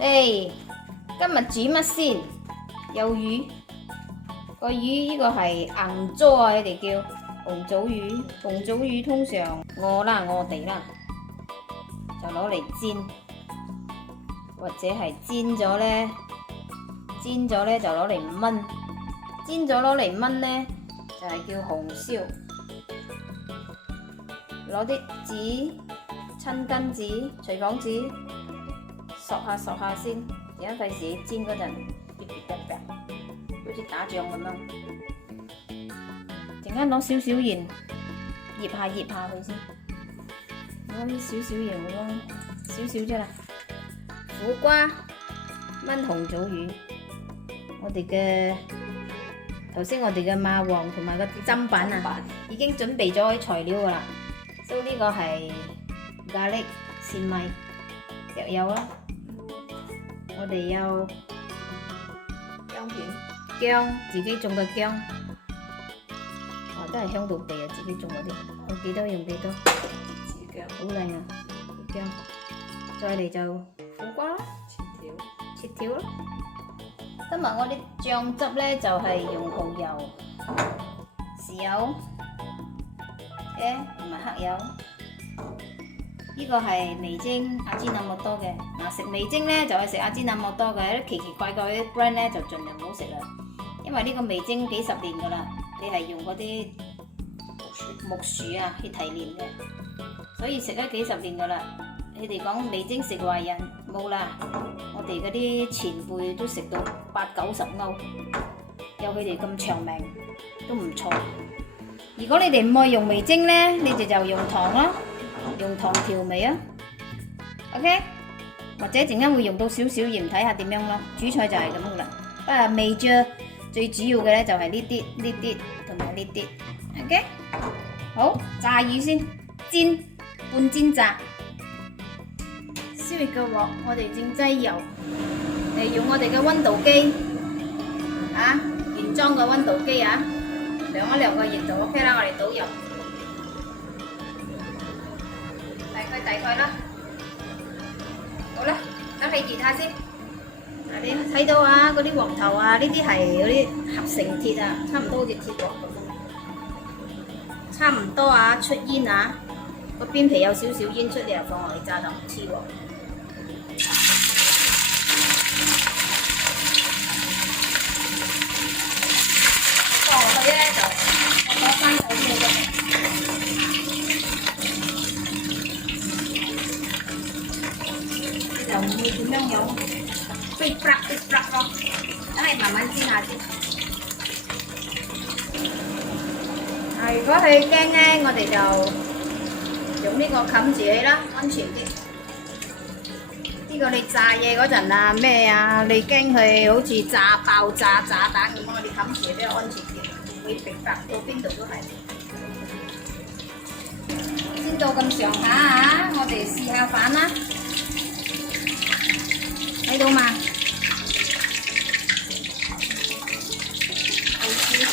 誒，今日煮乜先？有魚，個魚呢個係銀糟啊，佢哋叫紅棗魚。紅棗魚通常我哋啦，就攞嚟煎，或者係煎咗咧就攞嚟燜，煎咗攞嚟燜咧就係叫紅燒。攞啲紙、親筋紙、廚房紙索下先，而家費事煎嗰陣別好似打仗咁樣。陣間攞少少鹽，醃下佢先。攞啲少少鹽咯，少少啫啦。苦瓜炆紅棗魚，頭先我哋嘅麻黃同埋個砧板啊，已經準備咗啲材料噶啦。所以呢個係咖喱、薏米、石油啦。我哋有薑片、薑，自己種嘅薑，真係香到痹啊！自己種嗰啲，用幾多用幾多。紫薑好靚啊！薑，再嚟就苦瓜啦，切條啦。今日我啲醬汁咧就係用蠔油、豉油。同埋黑油，呢個係味精阿芝那麼多嘅。嗱，食味精咧就係食阿芝那麼多嘅，啲奇奇怪怪啲 brand 咧就盡量唔好食啦。因為呢個味精幾十年噶啦，你係用嗰啲木薯啊去提煉嘅，所以食咗幾十年噶啦。佢哋講味精食壞人，冇啦。我哋嗰啲前輩都食到80-90歐，有佢哋咁長命，都唔錯。如果你哋唔愛用味精咧，你哋就用糖啦，用糖調味啊。OK， 或者陣間會用到少少鹽，睇下點樣咯。煮菜就係咁噶啦。不過味啫，最主要嘅咧就係呢啲同埋呢啲。OK， 好，炸魚先，半煎炸。燒熱嘅鑊，我哋正擠油，用我哋嘅溫度機，原裝嘅溫度機啊。量一量個熱度 OK 啦，我哋倒油，大概啦，好啦，等佢熱下先。嗱，你睇到啊，嗰啲鑊頭啊，呢啲係嗰啲合成鐵啊，差唔多好似鐵鑊咁，差唔多啊，出煙啊，個邊皮有少少煙出嚟，放落去炸就唔黐喎。就唔會點樣樣飛啪咯，等你慢慢煎下先。如果佢驚咧，我哋就用呢個冚住佢啦，安全啲。呢個你炸嘢嗰陣啊，咩啊，你驚佢好似爆炸彈咁，我哋冚住比較安全啲，唔會飛啪到邊度都係。煎到咁上下啊，我哋試下飯啦。睇到嘛？好似你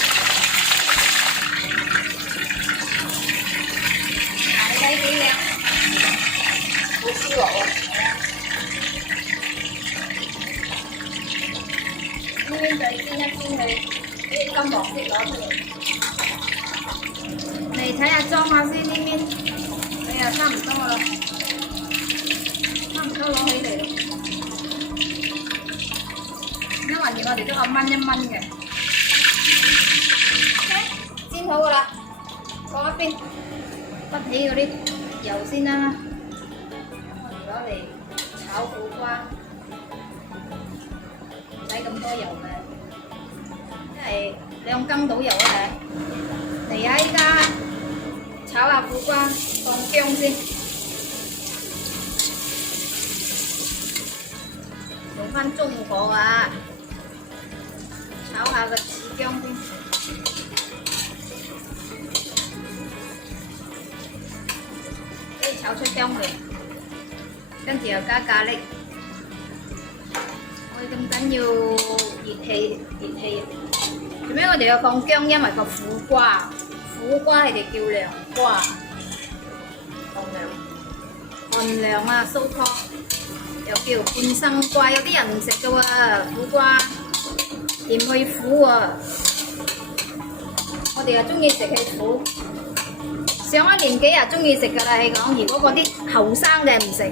睇幾靚，好舒服喎！呢邊就煎一煎佢，啲金黃色攞出嚟。嚟睇下裝下先呢邊，你又差唔多啦，差唔多攞起嚟咯。因為我哋都有燜一燜嘅，煎好噶啦，放一邊，滗起嗰啲油先啦。我哋攞嚟炒苦瓜，唔使咁多油嘅，因為2羹到油啊。嚟啊！依家炒下苦瓜，放薑先，用翻中火啊！炒下個紫薑先，炒出薑味，跟住又加咖喱。我哋咁緊要熱氣，做咩我哋要放薑？因為個苦瓜佢哋叫涼瓜，寒涼啊，蘇湯。又叫半生瓜，有啲人唔食噶喎，苦瓜甜去苦喎。我哋又中意食佢苦。上一年紀啊，中意食噶啦，佢講。如果嗰啲後生嘅唔食，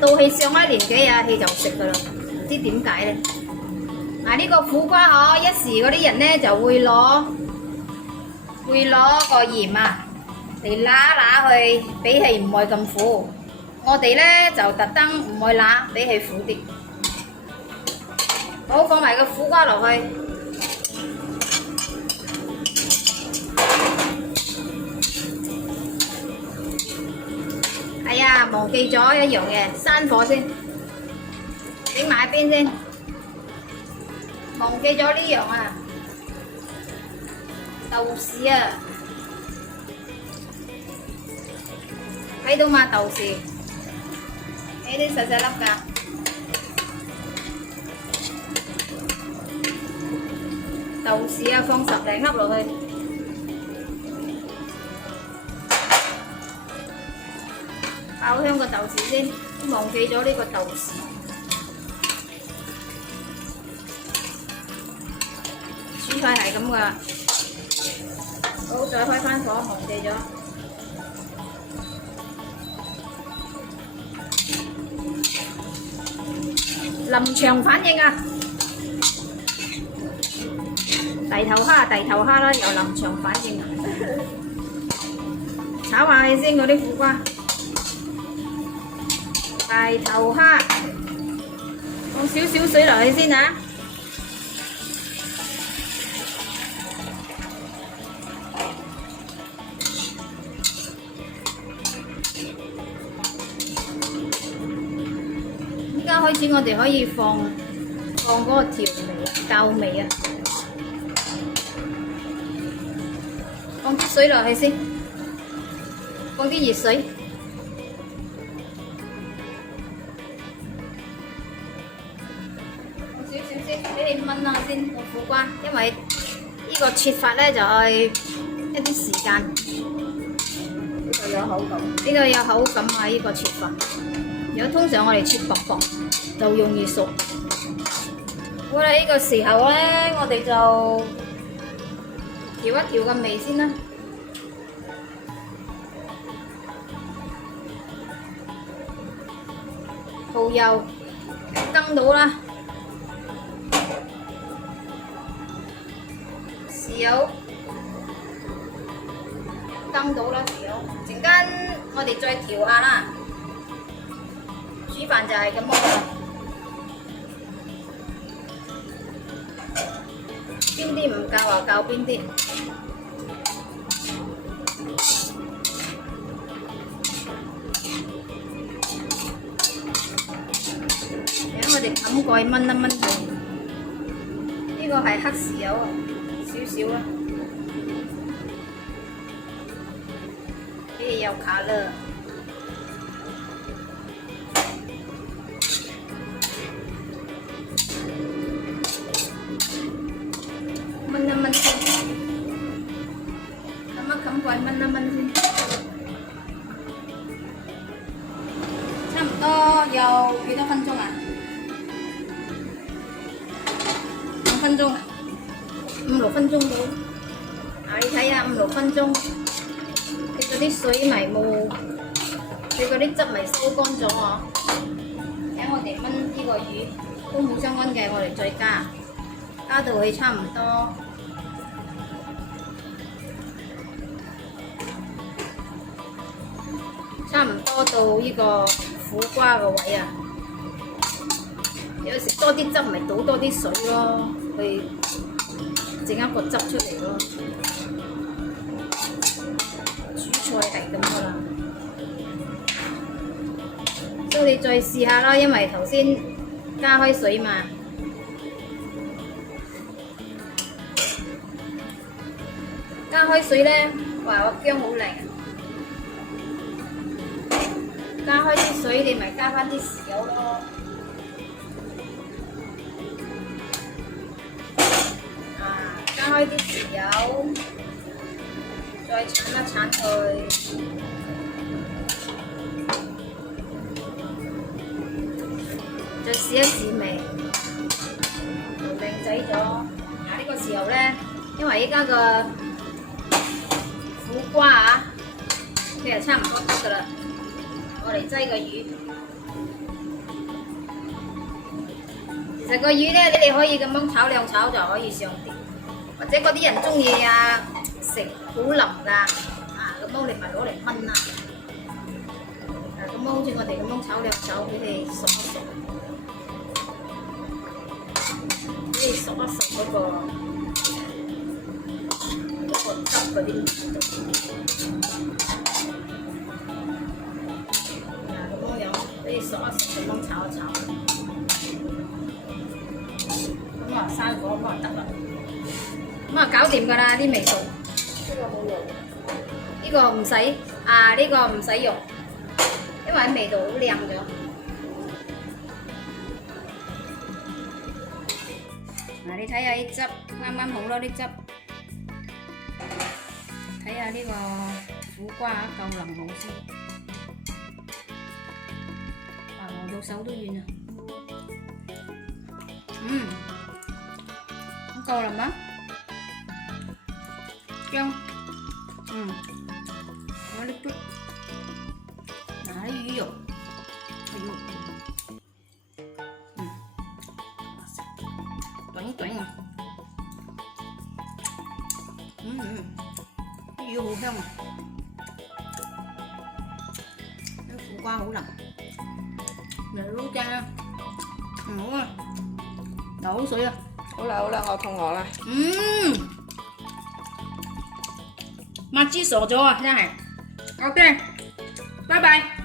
到佢上一年紀啊，佢就食噶啦。唔知點解咧？嗱，呢個苦瓜嗬，一時嗰啲人咧就會攞個鹽啊嚟揦去，俾佢唔會咁苦。我哋咧就特登唔會揦，俾佢苦啲。好，放埋個苦瓜落去。係啊，忘記咗一樣嘅，閂火先，整埋一邊先。忘記咗呢樣啊，豆豉啊，睇到嘛豆豉？呢啲細細粒㗎，豆豉啊，放10零粒落去。爆香個豆豉先，忘記咗呢個豆豉。煮菜係咁噶，好，再開翻火，忘記咗。臨場反應啊！地頭蝦啦，有臨場反應啊！炒下佢先，嗰啲苦瓜。大頭蝦，放少少水落去先啊！依家開始，我哋可以放嗰個調味啊，放啲水落去先，放啲熱水。俾你燜下先個苦瓜，因為呢個切法咧就係一啲時間。呢個有口感。呢個有口感啊！呢個切法。如果通常我哋切薄薄，就容易熟。好啦，呢個時候咧，我哋就調一調個味先啦。蠔油羹到啦。豉油羹到啦，豉油。陣間我哋再調下啦。煮飯就係咁樣啦。邊啲唔夠啊？夠邊啲？而家我哋冚蓋燜一燜佢。呢個係黑豉油啊。少少啦，也有卡樂，燜一燜先，冚蓋燜一燜先，差唔多有幾多分鐘啊？5分鐘。5、6分鐘到，你睇下5、6分鐘，佢嗰啲水咪冇，佢嗰啲汁咪收乾咗嗬。睇我哋燜呢個魚都冇相干嘅，我哋再加到佢差唔多，到呢個苦瓜個位啊。有時多啲汁咪倒多啲水咯，去整一個汁出嚟咯。煮菜係咁噶啦，所以你再試下啦，因為頭先加開水嘛。加開水咧，哇！個薑好靚。加開啲水，你咪加翻啲豉油咯。加開啲豉油，再鏟一鏟佢。再試一試味，靚仔咗。呢個時候咧，因為依家個苦瓜啊，佢又差唔多得㗎啦，我嚟擠個魚。其實個魚咧，你哋可以咁樣炒兩炒就可以上碟，或者嗰啲人中意啊食好腍㗎，咁樣你咪攞嚟炆啦。咁樣好似我哋咁樣炒兩炒，俾你熟一熟，俾你熟一熟嗰個汁嗰啲味道。咁樣俾你熟一熟咁樣炒一炒。咁啊，生火咁啊得啦，咁啊搞掂㗎啦啲味道。呢個冇用，呢個唔使呢個唔使用，因為味道好靚咗。嗱，你睇下啲汁啱啱好咯，啲汁。睇下呢個苦瓜夠腍冇先。哇，熬到手都軟啊！夠了嗎？姜，我的豬，拿啲魚肉，燉啊，啲魚好香啊，啲苦瓜好腍，咪撈正啊，好啊，流口水啊！好啦好啦，我肚餓啦。麥豬傻咗啊，真係。OK，拜拜。